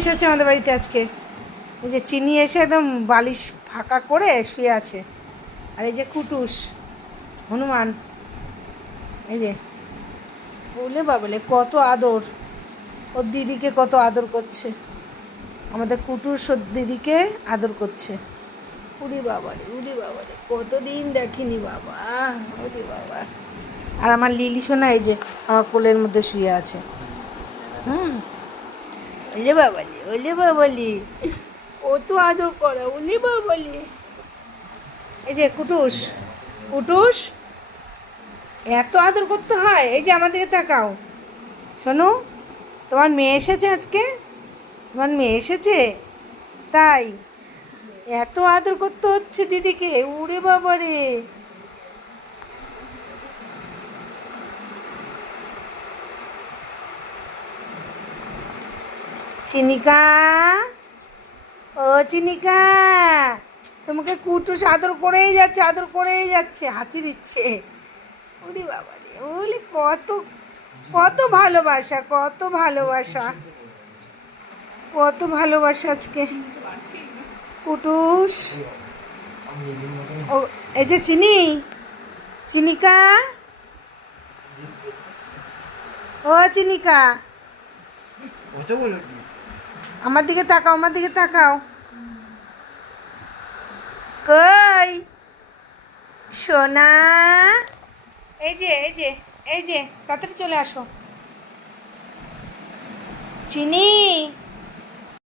এসেছে আমাদের বাড়িতে আজকে। এই যে চিনি এসে একদম বালিশ ফাঁকা করে শুয়ে আছে। আর এই যে কুটুস হনুমান, এই যে বলে বাবলে কত আদর, ওর দিদিকে কত আদর করছে। আমাদের কুটুস ওর দিদিকে আদর করছে। উড়ি বাবারে কতদিন দেখিনি বাবা, উড়ি বাবা। আর আমার লিলি সোনা এই যে আমার কোলের মধ্যে শুয়ে আছে। ওলে বাবালি ও তো আদর করে, ওলে বাবালি। এই যে কুটুস এত আদর করতে হয়। এই যে আমার দিকে তাকাও, শোনো, তোমার মেয়ে এসেছে আজকে, তোমার মেয়ে এসেছে, তাই এত আদর করতে হচ্ছে দিদিকে। উড়ে বাবা রে, চিনিকা, ও চিনিকা, তোমাকে কুটুস আদর করেই যাচ্ছে, হাঁচি দিচ্ছে। ওরে বাবা রে, ওলে কত কত ভালোবাসা, আজকে কুটুস। ও এই যে চিনিকা, ও চিনিকা, আমার দিকে তাকাও, কই সোনা, এই যে তাড়াতাড়ি চলে আসো। চিনি।